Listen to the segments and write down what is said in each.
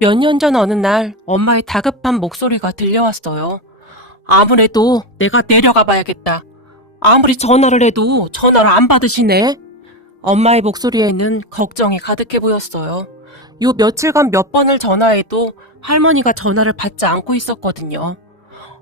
몇 년 전 어느 날 엄마의 다급한 목소리가 들려왔어요. 아무래도 내가 내려가 봐야겠다. 아무리 전화를 해도 전화를 안 받으시네. 엄마의 목소리에는 걱정이 가득해 보였어요. 요 며칠간 몇 번을 전화해도 할머니가 전화를 받지 않고 있었거든요.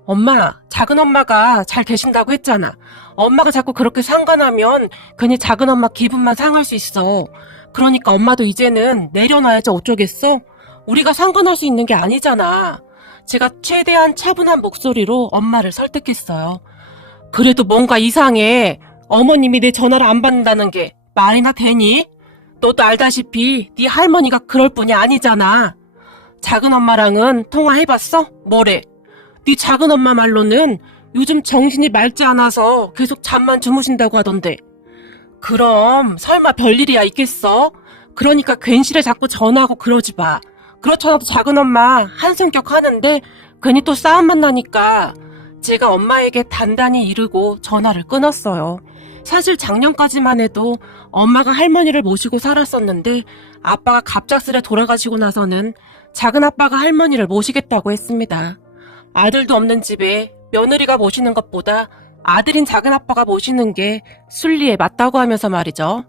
엄마, 작은 엄마가 잘 계신다고 했잖아. 엄마가 자꾸 그렇게 상관하면 괜히 작은 엄마 기분만 상할 수 있어. 그러니까 엄마도 이제는 내려놔야지 어쩌겠어? 우리가 상관할 수 있는 게 아니잖아. 제가 최대한 차분한 목소리로 엄마를 설득했어요. 그래도 뭔가 이상해. 어머님이 내 전화를 안 받는다는 게 말이나 되니? 너도 알다시피 네 할머니가 그럴 뿐이 아니잖아. 작은 엄마랑은 통화해봤어? 뭐래? 네 작은 엄마 말로는 요즘 정신이 맑지 않아서 계속 잠만 주무신다고 하던데. 그럼 설마 별일이야 있겠어? 그러니까 괜시레 자꾸 전화하고 그러지 마. 그렇잖아도 작은 엄마 한성격 하는데 괜히 또 싸움만 나니까 제가 엄마에게 단단히 이르고 전화를 끊었어요. 사실 작년까지만 해도 엄마가 할머니를 모시고 살았었는데 아빠가 갑작스레 돌아가시고 나서는 작은 아빠가 할머니를 모시겠다고 했습니다. 아들도 없는 집에 며느리가 모시는 것보다 아들인 작은 아빠가 모시는 게 순리에 맞다고 하면서 말이죠.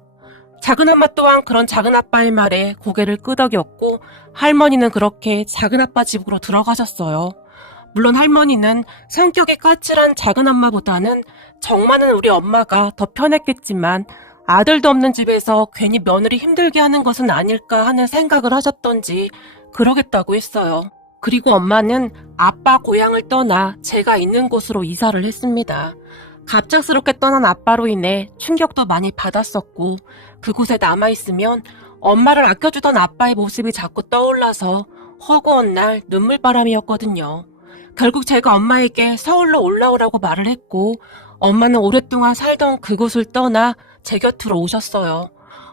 작은 엄마 또한 그런 작은 아빠의 말에 고개를 끄덕였고 할머니는 그렇게 작은 아빠 집으로 들어가셨어요. 물론 할머니는 성격이 까칠한 작은 엄마보다는 정 많은 우리 엄마가 더 편했겠지만 아들도 없는 집에서 괜히 며느리 힘들게 하는 것은 아닐까 하는 생각을 하셨던지 그러겠다고 했어요. 그리고 엄마는 아빠 고향을 떠나 제가 있는 곳으로 이사를 했습니다. 갑작스럽게 떠난 아빠로 인해 충격도 많이 받았었고 그곳에 남아있으면 엄마를 아껴주던 아빠의 모습이 자꾸 떠올라서 허구한 날 눈물바람이었거든요. 결국 제가 엄마에게 서울로 올라오라고 말을 했고 엄마는 오랫동안 살던 그곳을 떠나 제 곁으로 오셨어요.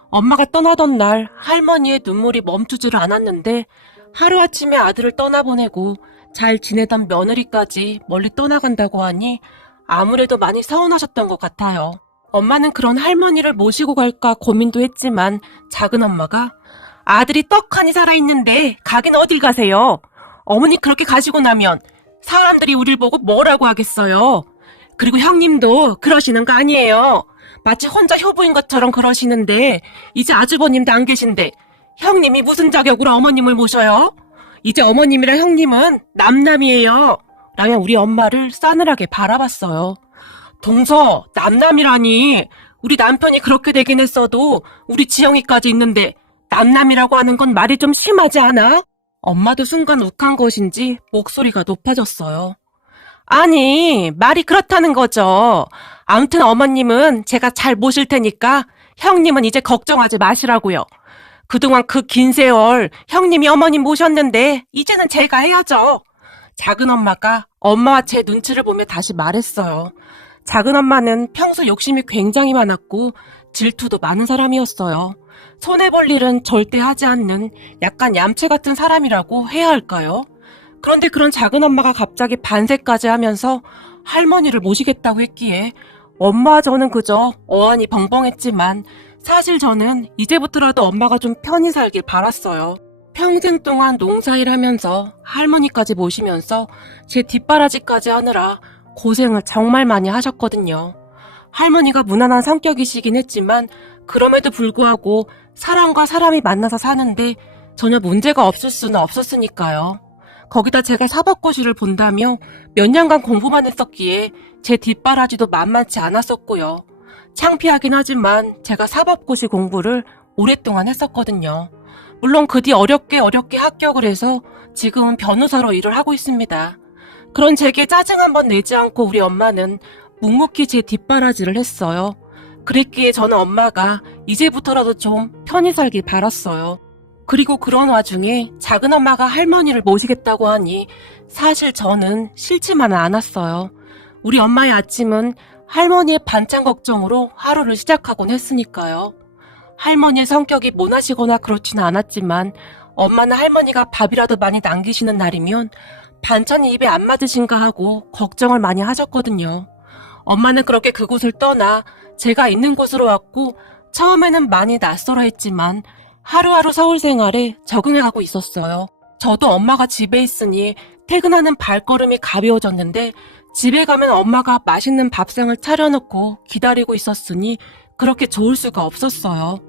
엄마가 떠나던 날 할머니의 눈물이 멈추지를 않았는데 하루아침에 아들을 떠나보내고 잘 지내던 며느리까지 멀리 떠나간다고 하니 아무래도 많이 서운하셨던 것 같아요. 엄마는 그런 할머니를 모시고 갈까 고민도 했지만 작은 엄마가 아들이 떡하니 살아있는데 가긴 어딜 가세요? 어머니 그렇게 가시고 나면 사람들이 우릴 보고 뭐라고 하겠어요? 그리고 형님도 그러시는 거 아니에요. 마치 혼자 효부인 것처럼 그러시는데 이제 아주버님도 안 계신데 형님이 무슨 자격으로 어머님을 모셔요? 이제 어머님이랑 형님은 남남이에요. 라며 우리 엄마를 싸늘하게 바라봤어요. 동서, 남남이라니. 우리 남편이 그렇게 되긴 했어도 우리 지영이까지 있는데 남남이라고 하는 건 말이 좀 심하지 않아? 엄마도 순간 욱한 것인지 목소리가 높아졌어요. 아니, 말이 그렇다는 거죠. 아무튼 어머님은 제가 잘 모실 테니까 형님은 이제 걱정하지 마시라고요. 그동안 그 긴 세월 형님이 어머님 모셨는데 이제는 제가 해야죠. 작은 엄마가 엄마와 제 눈치를 보며 다시 말했어요. 작은 엄마는 평소 욕심이 굉장히 많았고 질투도 많은 사람이었어요. 손해볼 일은 절대 하지 않는 약간 얌체 같은 사람이라고 해야 할까요? 그런데 그런 작은 엄마가 갑자기 반세까지 하면서 할머니를 모시겠다고 했기에 엄마와 저는 그저 어안이 벙벙했지만 사실 저는 이제부터라도 엄마가 좀 편히 살길 바랐어요. 평생 동안 농사일 하면서 할머니까지 모시면서 제 뒷바라지까지 하느라 고생을 정말 많이 하셨거든요. 할머니가 무난한 성격이시긴 했지만 그럼에도 불구하고 사람과 사람이 만나서 사는데 전혀 문제가 없을 수는 없었으니까요. 거기다 제가 사법고시를 본다며 몇 년간 공부만 했었기에 제 뒷바라지도 만만치 않았었고요. 창피하긴 하지만 제가 사법고시 공부를 오랫동안 했었거든요. 물론 그 뒤 어렵게 합격을 해서 지금은 변호사로 일을 하고 있습니다. 그런 제게 짜증 한번 내지 않고 우리 엄마는 묵묵히 제 뒷바라지를 했어요. 그랬기에 저는 엄마가 이제부터라도 좀 편히 살길 바랐어요. 그리고 그런 와중에 작은 엄마가 할머니를 모시겠다고 하니 사실 저는 싫지만은 않았어요. 우리 엄마의 아침은 할머니의 반찬 걱정으로 하루를 시작하곤 했으니까요. 할머니의 성격이 모나시거나 그렇지는 않았지만 엄마는 할머니가 밥이라도 많이 남기시는 날이면 반찬이 입에 안 맞으신가 하고 걱정을 많이 하셨거든요. 엄마는 그렇게 그곳을 떠나 제가 있는 곳으로 왔고 처음에는 많이 낯설어 했지만 하루하루 서울 생활에 적응해가고 있었어요. 저도 엄마가 집에 있으니 퇴근하는 발걸음이 가벼워졌는데 집에 가면 엄마가 맛있는 밥상을 차려놓고 기다리고 있었으니 그렇게 좋을 수가 없었어요.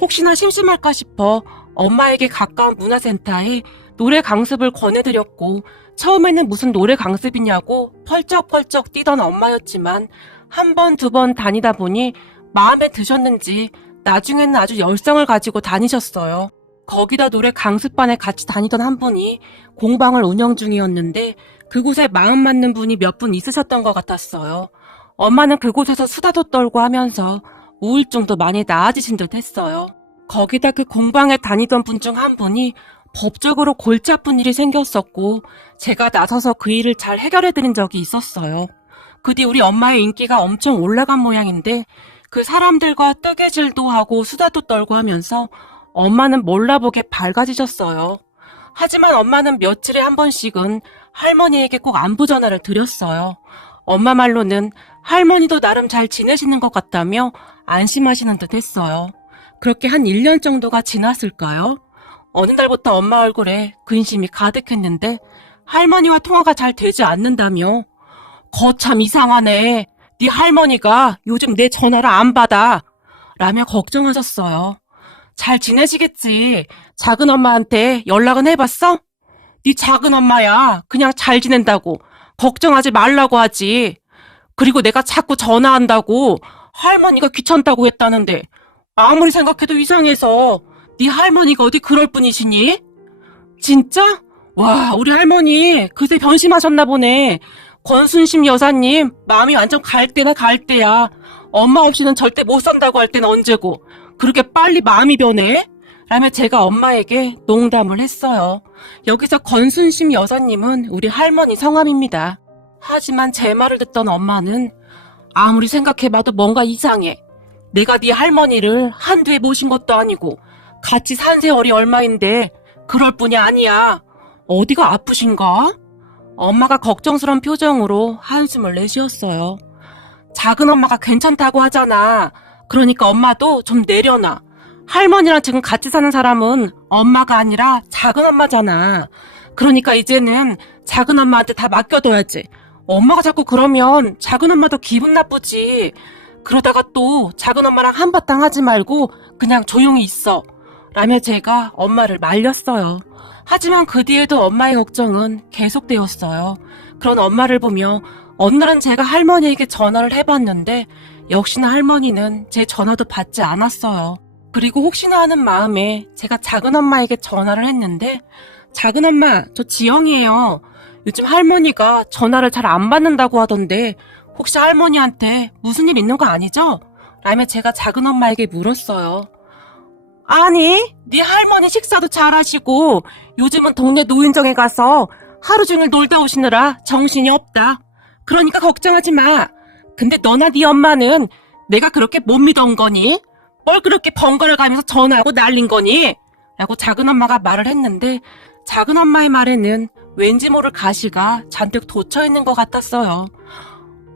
혹시나 심심할까 싶어 엄마에게 가까운 문화센터에 노래 강습을 권해드렸고 처음에는 무슨 노래 강습이냐고 펄쩍펄쩍 뛰던 엄마였지만 한 번, 두 번 다니다 보니 마음에 드셨는지 나중에는 아주 열성을 가지고 다니셨어요. 거기다 노래 강습반에 같이 다니던 한 분이 공방을 운영 중이었는데 그곳에 마음 맞는 분이 몇 분 있으셨던 것 같았어요. 엄마는 그곳에서 수다도 떨고 하면서 우울증도 많이 나아지신 듯 했어요. 거기다 그 공방에 다니던 분 중 한 분이 법적으로 골치 아픈 일이 생겼었고 제가 나서서 그 일을 잘 해결해드린 적이 있었어요. 그 뒤 우리 엄마의 인기가 엄청 올라간 모양인데 그 사람들과 뜨개질도 하고 수다도 떨고 하면서 엄마는 몰라보게 밝아지셨어요. 하지만 엄마는 며칠에 한 번씩은 할머니에게 꼭 안부 전화를 드렸어요. 엄마 말로는 할머니도 나름 잘 지내시는 것 같다며 안심하시는 듯 했어요. 그렇게 한 1년 정도가 지났을까요? 어느 날부터 엄마 얼굴에 근심이 가득했는데 할머니와 통화가 잘 되지 않는다며 거참 이상하네. 네 할머니가 요즘 내 전화를 안 받아. 라며 걱정하셨어요. 잘 지내시겠지. 작은 엄마한테 연락은 해봤어? 네 작은 엄마야. 그냥 잘 지낸다고. 걱정하지 말라고 하지. 그리고 내가 자꾸 전화한다고 할머니가 귀찮다고 했다는데 아무리 생각해도 이상해서 네 할머니가 어디 그럴 뿐이시니? 진짜? 와, 우리 할머니 그새 변심하셨나 보네. 권순심 여사님 마음이 완전 갈대나 갈대야. 엄마 없이는 절대 못 산다고 할 때는 언제고 그렇게 빨리 마음이 변해? 라며 제가 엄마에게 농담을 했어요. 여기서 권순심 여사님은 우리 할머니 성함입니다. 하지만 제 말을 듣던 엄마는 아무리 생각해봐도 뭔가 이상해. 내가 네 할머니를 한두 해 모신 것도 아니고 같이 산 세월이 얼마인데 그럴 뿐이 아니야. 어디가 아프신가? 엄마가 걱정스러운 표정으로 한숨을 내쉬었어요. 작은 엄마가 괜찮다고 하잖아. 그러니까 엄마도 좀 내려놔. 할머니랑 지금 같이 사는 사람은 엄마가 아니라 작은 엄마잖아. 그러니까 이제는 작은 엄마한테 다 맡겨둬야지. 엄마가 자꾸 그러면 작은 엄마도 기분 나쁘지. 그러다가 또 작은 엄마랑 한바탕 하지 말고 그냥 조용히 있어. 라며 제가 엄마를 말렸어요. 하지만 그 뒤에도 엄마의 걱정은 계속되었어요. 그런 엄마를 보며 어느 날은 제가 할머니에게 전화를 해봤는데 역시나 할머니는 제 전화도 받지 않았어요. 그리고 혹시나 하는 마음에 제가 작은 엄마에게 전화를 했는데 작은 엄마, 저 지영이에요. 요즘 할머니가 전화를 잘 안 받는다고 하던데 혹시 할머니한테 무슨 일 있는 거 아니죠? 라며 제가 작은 엄마에게 물었어요. 아니, 네 할머니 식사도 잘하시고 요즘은 동네 노인정에 가서 하루 종일 놀다 오시느라 정신이 없다. 그러니까 걱정하지 마. 근데 너나 네 엄마는 내가 그렇게 못 믿어온 거니? 뭘 그렇게 번갈아 가면서 전화하고 난린 거니? 라고 작은 엄마가 말을 했는데 작은 엄마의 말에는 왠지 모를 가시가 잔뜩 돋쳐있는 것 같았어요.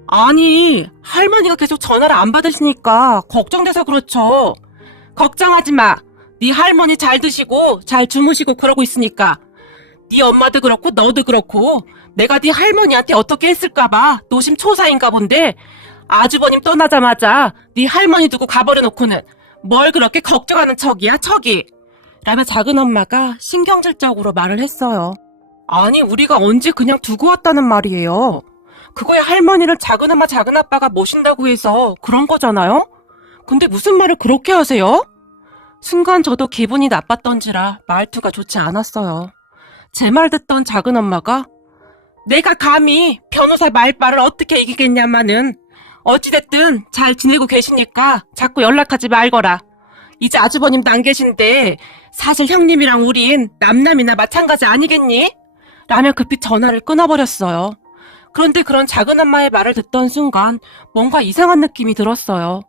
아니, 할머니가 계속 전화를 안 받으시니까 걱정돼서 그렇죠. 걱정하지 마. 네 할머니 잘 드시고 잘 주무시고 그러고 있으니까. 네 엄마도 그렇고 너도 그렇고 내가 네 할머니한테 어떻게 했을까봐 노심초사인가 본데 아주버님 떠나자마자 네 할머니 두고 가버려놓고는 뭘 그렇게 걱정하는 척이야 척이. 라며 작은 엄마가 신경질적으로 말을 했어요. 아니, 우리가 언제 그냥 두고 왔다는 말이에요. 그거야 할머니를 작은 엄마 작은 아빠가 모신다고 해서 그런 거잖아요? 근데 무슨 말을 그렇게 하세요? 순간 저도 기분이 나빴던지라 말투가 좋지 않았어요. 제 말 듣던 작은 엄마가 내가 감히 변호사 말빨을 어떻게 이기겠냐마는 어찌됐든 잘 지내고 계시니까 자꾸 연락하지 말거라. 이제 아주버님도 안 계신데 사실 형님이랑 우린 남남이나 마찬가지 아니겠니? 라며 급히 전화를 끊어버렸어요. 그런데 그런 작은 엄마의 말을 듣던 순간 뭔가 이상한 느낌이 들었어요.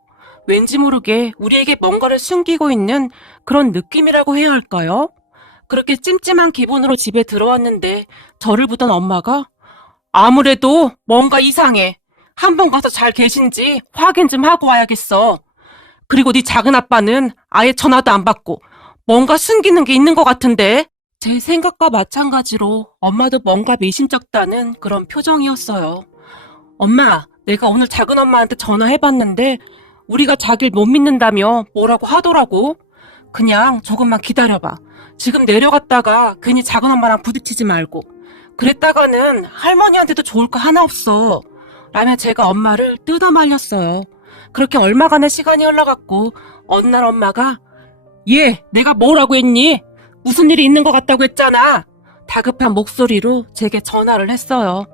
왠지 모르게 우리에게 뭔가를 숨기고 있는 그런 느낌이라고 해야 할까요? 그렇게 찜찜한 기분으로 집에 들어왔는데 저를 보던 엄마가 아무래도 뭔가 이상해. 한번 가서 잘 계신지 확인 좀 하고 와야겠어. 그리고 네 작은 아빠는 아예 전화도 안 받고 뭔가 숨기는 게 있는 것 같은데. 제 생각과 마찬가지로 엄마도 뭔가 미심쩍다는 그런 표정이었어요. 엄마, 내가 오늘 작은 엄마한테 전화해봤는데 우리가 자기를 못 믿는다며 뭐라고 하더라고. 그냥 조금만 기다려봐. 지금 내려갔다가 괜히 작은 엄마랑 부딪히지 말고. 그랬다가는 할머니한테도 좋을 거 하나 없어. 라며 제가 엄마를 뜯어 말렸어요. 그렇게 얼마간의 시간이 흘러갔고 어느 날 엄마가 얘, 내가 뭐라고 했니? 무슨 일이 있는 것 같다고 했잖아. 다급한 목소리로 제게 전화를 했어요.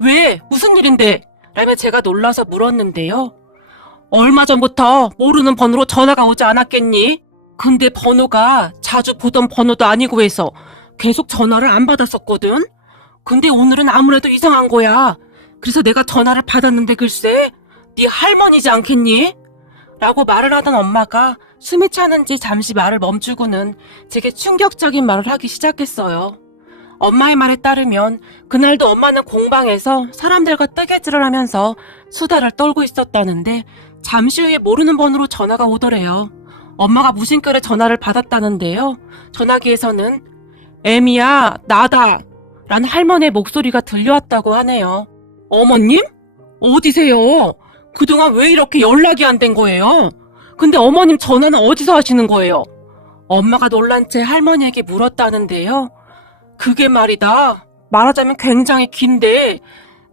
왜? 무슨 일인데? 라며 제가 놀라서 물었는데요. 얼마 전부터 모르는 번호로 전화가 오지 않았겠니? 근데 번호가 자주 보던 번호도 아니고 해서 계속 전화를 안 받았었거든? 근데 오늘은 아무래도 이상한 거야. 그래서 내가 전화를 받았는데 글쎄, 네 할머니지 않겠니? 라고 말을 하던 엄마가 숨이 차는지 잠시 말을 멈추고는 제게 충격적인 말을 하기 시작했어요. 엄마의 말에 따르면 그날도 엄마는 공방에서 사람들과 뜨개질을 하면서 수다를 떨고 있었다는데 잠시 후에 모르는 번호로 전화가 오더래요. 엄마가 무심결에 전화를 받았다는데요. 전화기에서는 애미야, 나다 라는 할머니의 목소리가 들려왔다고 하네요. 어머님? 어디세요? 그동안 왜 이렇게 연락이 안 된 거예요? 근데 어머님 전화는 어디서 하시는 거예요? 엄마가 놀란 채 할머니에게 물었다는데요. 그게 말이다. 말하자면 굉장히 긴데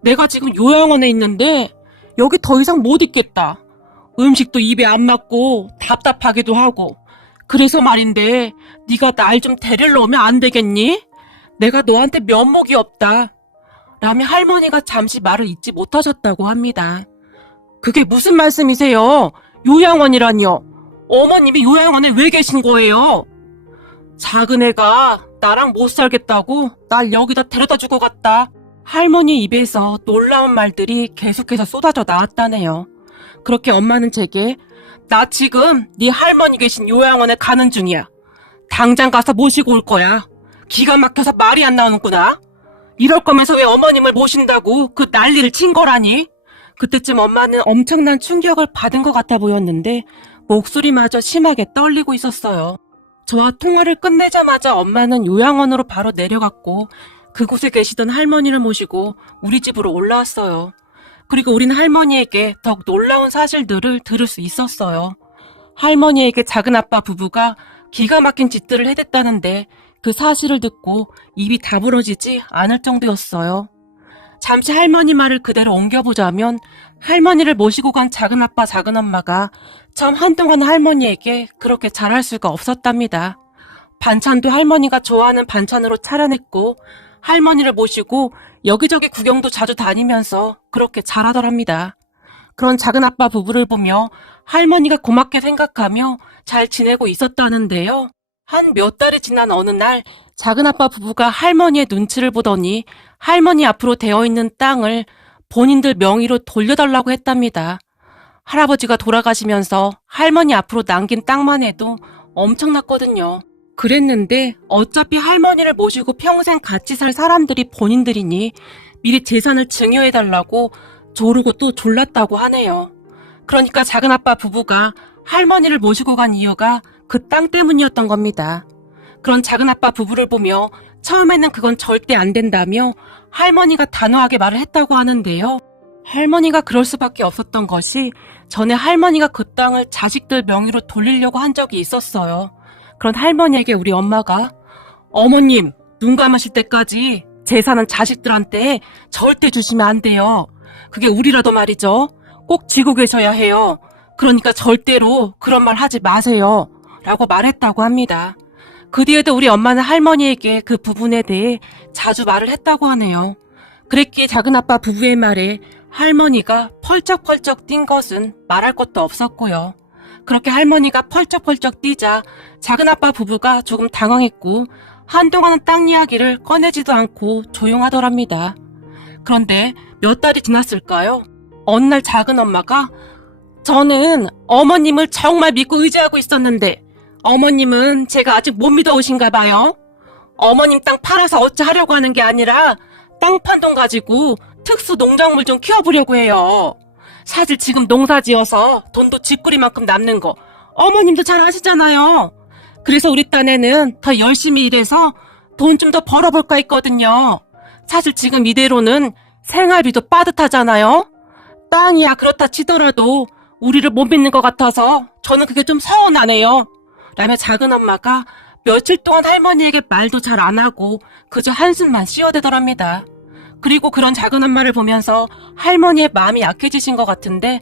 내가 지금 요양원에 있는데 여기 더 이상 못 있겠다. 음식도 입에 안 맞고 답답하기도 하고. 그래서 말인데 네가 날 좀 데리러 오면 안 되겠니? 내가 너한테 면목이 없다. 라며 할머니가 잠시 말을 잇지 못하셨다고 합니다. 그게 무슨 말씀이세요? 요양원이라니요. 어머님이 요양원에 왜 계신 거예요? 작은 애가 나랑 못 살겠다고 날 여기다 데려다 주고 갔다. 할머니 입에서 놀라운 말들이 계속해서 쏟아져 나왔다네요. 그렇게 엄마는 제게 나 지금 네 할머니 계신 요양원에 가는 중이야. 당장 가서 모시고 올 거야. 기가 막혀서 말이 안 나오는구나. 이럴 거면서 왜 어머님을 모신다고 그 난리를 친 거라니? 그때쯤 엄마는 엄청난 충격을 받은 것 같아 보였는데 목소리마저 심하게 떨리고 있었어요. 저와 통화를 끝내자마자 엄마는 요양원으로 바로 내려갔고 그곳에 계시던 할머니를 모시고 우리 집으로 올라왔어요. 그리고 우리는 할머니에게 더욱 놀라운 사실들을 들을 수 있었어요. 할머니에게 작은아빠 부부가 기가 막힌 짓들을 해댔다는데 그 사실을 듣고 입이 다물어지지 않을 정도였어요. 잠시 할머니 말을 그대로 옮겨보자면 할머니를 모시고 간 작은아빠 작은엄마가 참 한동안 할머니에게 그렇게 잘할 수가 없었답니다. 반찬도 할머니가 좋아하는 반찬으로 차려냈고 할머니를 모시고 여기저기 구경도 자주 다니면서 그렇게 잘하더랍니다. 그런 작은아빠 부부를 보며 할머니가 고맙게 생각하며 잘 지내고 있었다는데요. 한 몇 달이 지난 어느 날 작은아빠 부부가 할머니의 눈치를 보더니 할머니 앞으로 되어있는 땅을 본인들 명의로 돌려달라고 했답니다. 할아버지가 돌아가시면서 할머니 앞으로 남긴 땅만 해도 엄청났거든요. 그랬는데 어차피 할머니를 모시고 평생 같이 살 사람들이 본인들이니 미리 재산을 증여해달라고 조르고 또 졸랐다고 하네요. 그러니까 작은아빠 부부가 할머니를 모시고 간 이유가 그 땅 때문이었던 겁니다. 그런 작은아빠 부부를 보며 처음에는 그건 절대 안 된다며 할머니가 단호하게 말을 했다고 하는데요. 할머니가 그럴 수밖에 없었던 것이 전에 할머니가 그 땅을 자식들 명의로 돌리려고 한 적이 있었어요. 그런 할머니에게 우리 엄마가 어머님, 눈 감으실 때까지 재산은 자식들한테 절대 주시면 안 돼요. 그게 우리라도 말이죠. 꼭 쥐고 계셔야 해요. 그러니까 절대로 그런 말 하지 마세요. 라고 말했다고 합니다. 그 뒤에도 우리 엄마는 할머니에게 그 부분에 대해 자주 말을 했다고 하네요. 그랬기에 작은아빠 부부의 말에 할머니가 펄쩍펄쩍 뛴 것은 말할 것도 없었고요. 그렇게 할머니가 펄쩍펄쩍 뛰자 작은아빠 부부가 조금 당황했고 한동안은 땅 이야기를 꺼내지도 않고 조용하더랍니다. 그런데 몇 달이 지났을까요? 어느 날 작은엄마가 저는 어머님을 정말 믿고 의지하고 있었는데 어머님은 제가 아직 못 믿어오신가 봐요. 어머님 땅 팔아서 어찌하려고 하는 게 아니라 땅 판 돈 가지고 특수 농작물 좀 키워보려고 해요. 사실 지금 농사 지어서 돈도 집구리만큼 남는 거 어머님도 잘 아시잖아요. 그래서 우리 딴에는 더 열심히 일해서 돈 좀 더 벌어볼까 했거든요. 사실 지금 이대로는 생활비도 빠듯하잖아요. 땅이야 그렇다 치더라도 우리를 못 믿는 것 같아서 저는 그게 좀 서운하네요. 라며 작은 엄마가 며칠 동안 할머니에게 말도 잘 안 하고 그저 한숨만 쉬어대더랍니다. 그리고 그런 작은 엄마를 보면서 할머니의 마음이 약해지신 것 같은데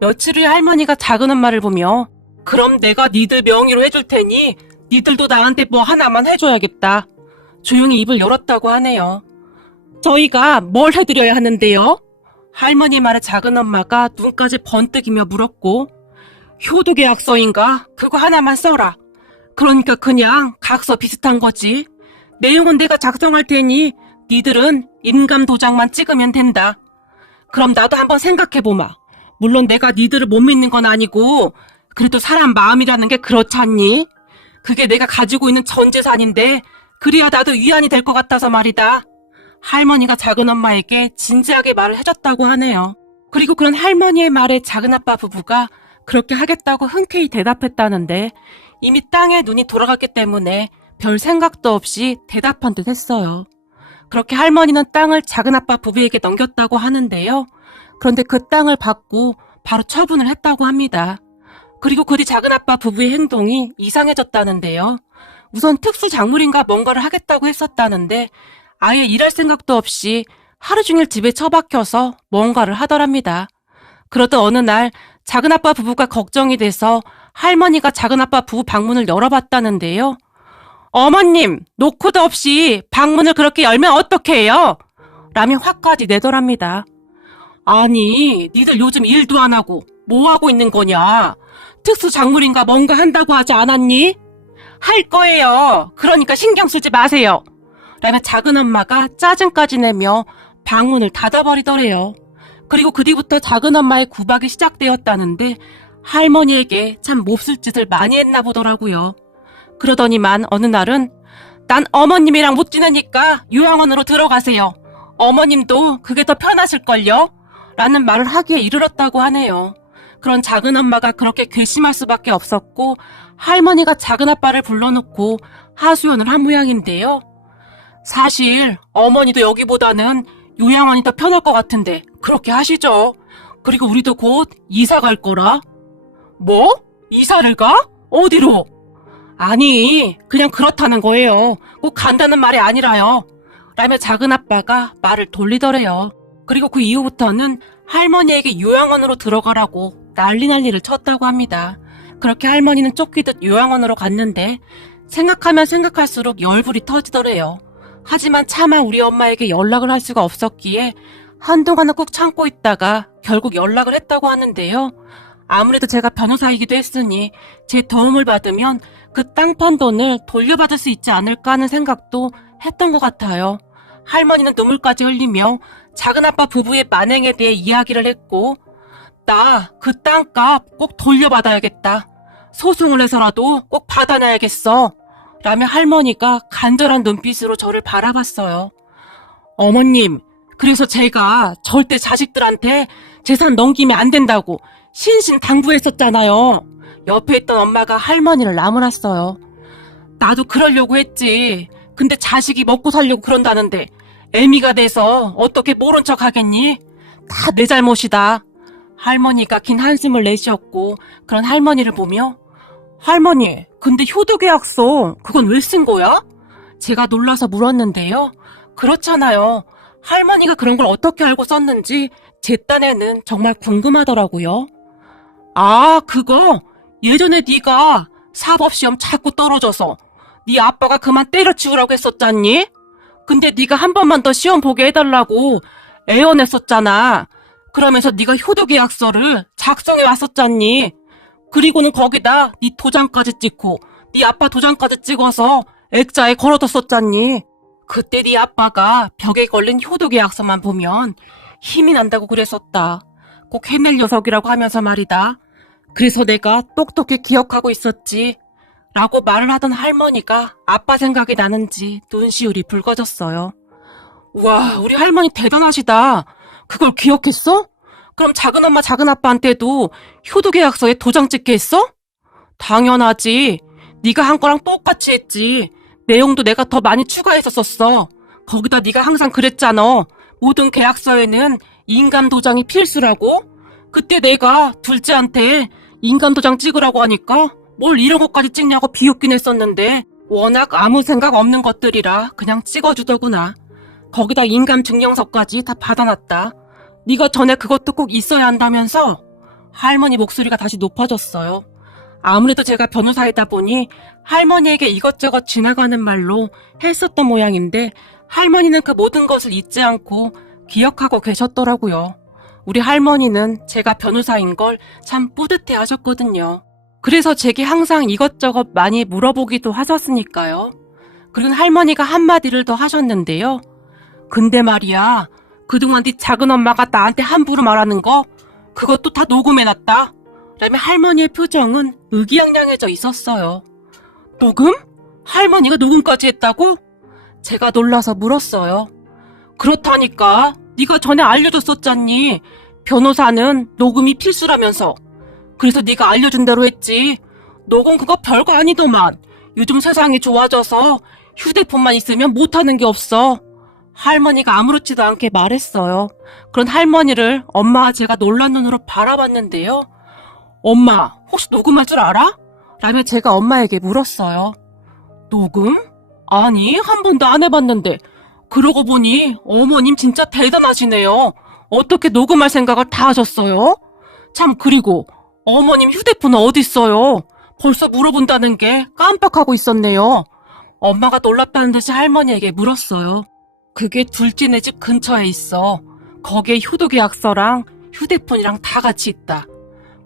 며칠 후에 할머니가 작은 엄마를 보며 그럼 내가 니들 명의로 해줄 테니 니들도 나한테 뭐 하나만 해줘야겠다. 조용히 입을 열었다고 하네요. 저희가 뭘 해드려야 하는데요? 할머니 말에 작은 엄마가 눈까지 번뜩이며 물었고 효도계약서인가? 그거 하나만 써라. 그러니까 그냥 각서 비슷한 거지. 내용은 내가 작성할 테니 니들은 인감 도장만 찍으면 된다. 그럼 나도 한번 생각해보마. 물론 내가 니들을 못 믿는 건 아니고 그래도 사람 마음이라는 게 그렇잖니? 그게 내가 가지고 있는 전 재산인데 그래야 나도 위안이 될 것 같아서 말이다. 할머니가 작은 엄마에게 진지하게 말을 해줬다고 하네요. 그리고 그런 할머니의 말에 작은아빠 부부가 그렇게 하겠다고 흔쾌히 대답했다는데 이미 땅에 눈이 돌아갔기 때문에 별 생각도 없이 대답한 듯 했어요. 그렇게 할머니는 땅을 작은아빠 부부에게 넘겼다고 하는데요. 그런데 그 땅을 받고 바로 처분을 했다고 합니다. 그리고 그 뒤 작은아빠 부부의 행동이 이상해졌다는데요. 우선 특수작물인가 뭔가를 하겠다고 했었다는데 아예 일할 생각도 없이 하루 종일 집에 처박혀서 뭔가를 하더랍니다. 그러던 어느 날 작은아빠 부부가 걱정이 돼서 할머니가 작은아빠 부부 방문을 열어봤다는데요. 어머님, 노크도 없이 방문을 그렇게 열면 어떡해요? 라며 화까지 내더랍니다. 아니, 니들 요즘 일도 안 하고 뭐 하고 있는 거냐? 특수작물인가 뭔가 한다고 하지 않았니? 할 거예요. 그러니까 신경 쓰지 마세요. 라며 작은 엄마가 짜증까지 내며 방문을 닫아버리더래요. 그리고 그 뒤부터 작은 엄마의 구박이 시작되었다는데 할머니에게 참 몹쓸 짓을 많이 했나 보더라고요. 그러더니만 어느 날은 난 어머님이랑 못 지내니까 요양원으로 들어가세요. 어머님도 그게 더 편하실걸요? 라는 말을 하기에 이르렀다고 하네요. 그런 작은 엄마가 그렇게 괘씸할 수밖에 없었고 할머니가 작은 아빠를 불러놓고 하소연을 한 모양인데요. 사실 어머니도 여기보다는 요양원이 더 편할 것 같은데 그렇게 하시죠. 그리고 우리도 곧 이사 갈 거라. 뭐? 이사를 가? 어디로? 아니, 그냥 그렇다는 거예요. 꼭 간다는 말이 아니라요. 라며 작은 아빠가 말을 돌리더래요. 그리고 그 이후부터는 할머니에게 요양원으로 들어가라고 난리를 쳤다고 합니다. 그렇게 할머니는 쫓기듯 요양원으로 갔는데 생각하면 생각할수록 열불이 터지더래요. 하지만 차마 우리 엄마에게 연락을 할 수가 없었기에 한동안은 꾹 참고 있다가 결국 연락을 했다고 하는데요. 아무래도 제가 변호사이기도 했으니 제 도움을 받으면 그 땅 판 돈을 돌려받을 수 있지 않을까 하는 생각도 했던 것 같아요. 할머니는 눈물까지 흘리며 작은아빠 부부의 만행에 대해 이야기를 했고 나 그 땅값 꼭 돌려받아야겠다. 소송을 해서라도 꼭 받아놔야겠어. 라며 할머니가 간절한 눈빛으로 저를 바라봤어요. 어머님, 그래서 제가 절대 자식들한테 재산 넘기면 안 된다고 신신당부했었잖아요. 옆에 있던 엄마가 할머니를 나무랐어요. 나도 그러려고 했지. 근데 자식이 먹고 살려고 그런다는데 애미가 돼서 어떻게 모른 척 하겠니? 다 내 잘못이다. 할머니가 긴 한숨을 내쉬었고 그런 할머니를 보며 할머니, 근데 효도계약서 그건 왜 쓴 거야? 제가 놀라서 물었는데요. 그렇잖아요. 할머니가 그런 걸 어떻게 알고 썼는지 제 딴에는 정말 궁금하더라고요. 아, 그거 예전에 네가 사법시험 자꾸 떨어져서 네 아빠가 그만 때려치우라고 했었잖니? 근데 네가 한 번만 더 시험 보게 해달라고 애원했었잖아. 그러면서 네가 효도계약서를 작성해 왔었잖니. 그리고는 거기다 네 도장까지 찍고 네 아빠 도장까지 찍어서 액자에 걸어뒀었잖니. 그때 네 아빠가 벽에 걸린 효도계약서만 보면 힘이 난다고 그랬었다. 꼭 해낼 녀석이라고 하면서 말이다. 그래서 내가 똑똑히 기억하고 있었지. 라고 말을 하던 할머니가 아빠 생각이 나는지 눈시울이 붉어졌어요. 우와, 우리 할머니 대단하시다. 그걸 기억했어? 그럼 작은엄마 작은아빠한테도 효도계약서에 도장 찍게 했어? 당연하지. 네가 한 거랑 똑같이 했지. 내용도 내가 더 많이 추가했었었어. 거기다 네가 항상 그랬잖아. 모든 계약서에는 인감도장이 필수라고? 그때 내가 둘째한테 인감도장 찍으라고 하니까 뭘 이런 것까지 찍냐고 비웃긴 했었는데 워낙 아무 생각 없는 것들이라 그냥 찍어주더구나. 거기다 인감증명서까지 다 받아놨다. 네가 전에 그것도 꼭 있어야 한다면서? 할머니 목소리가 다시 높아졌어요. 아무래도 제가 변호사이다 보니 할머니에게 이것저것 지나가는 말로 했었던 모양인데 할머니는 그 모든 것을 잊지 않고 기억하고 계셨더라고요. 우리 할머니는 제가 변호사인 걸 참 뿌듯해 하셨거든요. 그래서 제게 항상 이것저것 많이 물어보기도 하셨으니까요. 그리고 할머니가 한마디를 더 하셨는데요. 근데 말이야, 그동안 네 작은엄마가 나한테 함부로 말하는 거 그것도 다 녹음해놨다. 라며 할머니의 표정은 의기양양해져 있었어요. 녹음? 할머니가 녹음까지 했다고? 제가 놀라서 물었어요. 그렇다니까. 네가 전에 알려줬었잖니. 변호사는 녹음이 필수라면서. 그래서 네가 알려준 대로 했지. 녹음 그거 별거 아니더만. 요즘 세상이 좋아져서 휴대폰만 있으면 못하는 게 없어. 할머니가 아무렇지도 않게 말했어요. 그런 할머니를 엄마와 제가 놀란 눈으로 바라봤는데요. 엄마, 혹시 녹음할 줄 알아? 라며 제가 엄마에게 물었어요. 녹음? 아니, 한 번도 안 해봤는데. 그러고 보니 어머님 진짜 대단하시네요. 어떻게 녹음할 생각을 다 하셨어요? 참, 그리고 어머님 휴대폰은 어디 있어요? 벌써 물어본다는 게 깜빡하고 있었네요. 엄마가 놀랍다는 듯이 할머니에게 물었어요. 그게 둘째네 집 근처에 있어. 거기에 효도계약서랑 휴대폰이랑 다 같이 있다.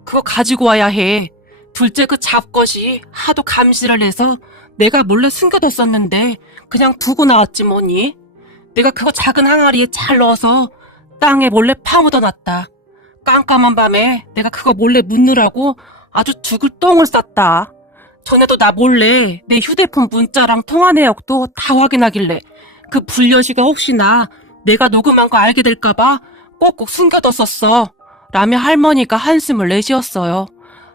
그거 가지고 와야 해. 둘째 그 잡것이 하도 감시를 해서 내가 몰래 숨겨뒀었는데 그냥 두고 나왔지 뭐니. 내가 그거 작은 항아리에 잘 넣어서 땅에 몰래 파묻어놨다. 깜깜한 밤에 내가 그거 몰래 묻느라고 아주 죽을 똥을 쌌다. 전에도 나 몰래 내 휴대폰 문자랑 통화 내역도 다 확인하길래 그 불려시가 혹시나 내가 녹음한 거 알게 될까봐 꼭꼭 숨겨뒀었어. 라며 할머니가 한숨을 내쉬었어요.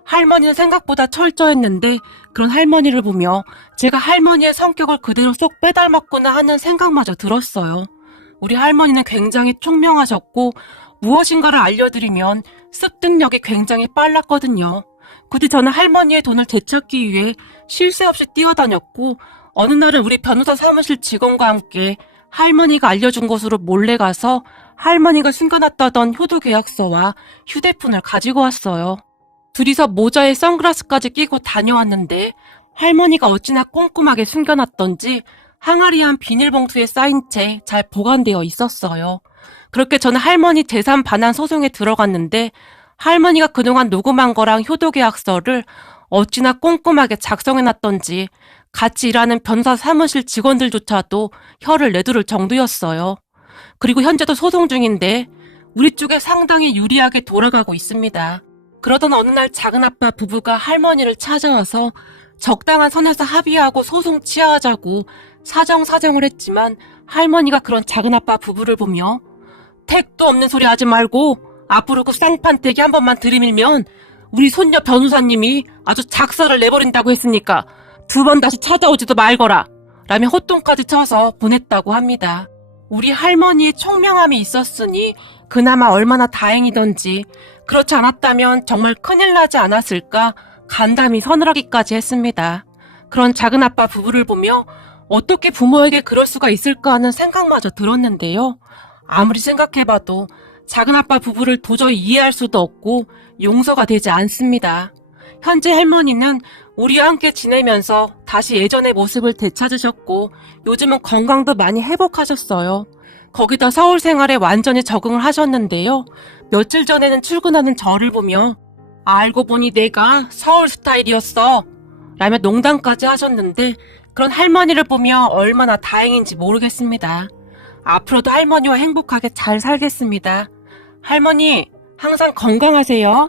할머니는 생각보다 철저했는데 그런 할머니를 보며 제가 할머니의 성격을 그대로 쏙 빼닮았구나 하는 생각마저 들었어요. 우리 할머니는 굉장히 총명하셨고 무엇인가를 알려드리면 습득력이 굉장히 빨랐거든요. 그때 저는 할머니의 돈을 되찾기 위해 쉴 새 없이 뛰어다녔고 어느 날은 우리 변호사 사무실 직원과 함께 할머니가 알려준 곳으로 몰래 가서 할머니가 숨겨놨다던 효도계약서와 휴대폰을 가지고 왔어요. 둘이서 모자에 선글라스까지 끼고 다녀왔는데 할머니가 어찌나 꼼꼼하게 숨겨놨던지 항아리 한 비닐봉투에 쌓인 채 잘 보관되어 있었어요. 그렇게 저는 할머니 재산 반환 소송에 들어갔는데 할머니가 그동안 녹음한 거랑 효도계약서를 어찌나 꼼꼼하게 작성해놨던지 같이 일하는 변호사 사무실 직원들조차도 혀를 내두를 정도였어요. 그리고 현재도 소송 중인데 우리 쪽에 상당히 유리하게 돌아가고 있습니다. 그러던 어느 날 작은아빠 부부가 할머니를 찾아와서 적당한 선에서 합의하고 소송 취하하자고 사정을 했지만 할머니가 그런 작은아빠 부부를 보며 택도 없는 소리 하지 말고 앞으로 그 쌍판대기 한 번만 들이밀면 우리 손녀 변호사님이 아주 작사를 내버린다고 했으니까 2번 다시 찾아오지도 말거라 라며 호통까지 쳐서 보냈다고 합니다. 우리 할머니의 총명함이 있었으니 그나마 얼마나 다행이던지 그렇지 않았다면 정말 큰일 나지 않았을까 간담이 서늘하기까지 했습니다. 그런 작은아빠 부부를 보며 어떻게 부모에게 그럴 수가 있을까 하는 생각마저 들었는데요. 아무리 생각해봐도 작은아빠 부부를 도저히 이해할 수도 없고 용서가 되지 않습니다. 현재 할머니는 우리와 함께 지내면서 다시 예전의 모습을 되찾으셨고 요즘은 건강도 많이 회복하셨어요. 거기다 서울 생활에 완전히 적응을 하셨는데요. 며칠 전에는 출근하는 저를 보며 알고 보니 내가 서울 스타일이었어 라며 농담까지 하셨는데 그런 할머니를 보며 얼마나 다행인지 모르겠습니다. 앞으로도 할머니와 행복하게 잘 살겠습니다. 할머니, 항상 건강하세요.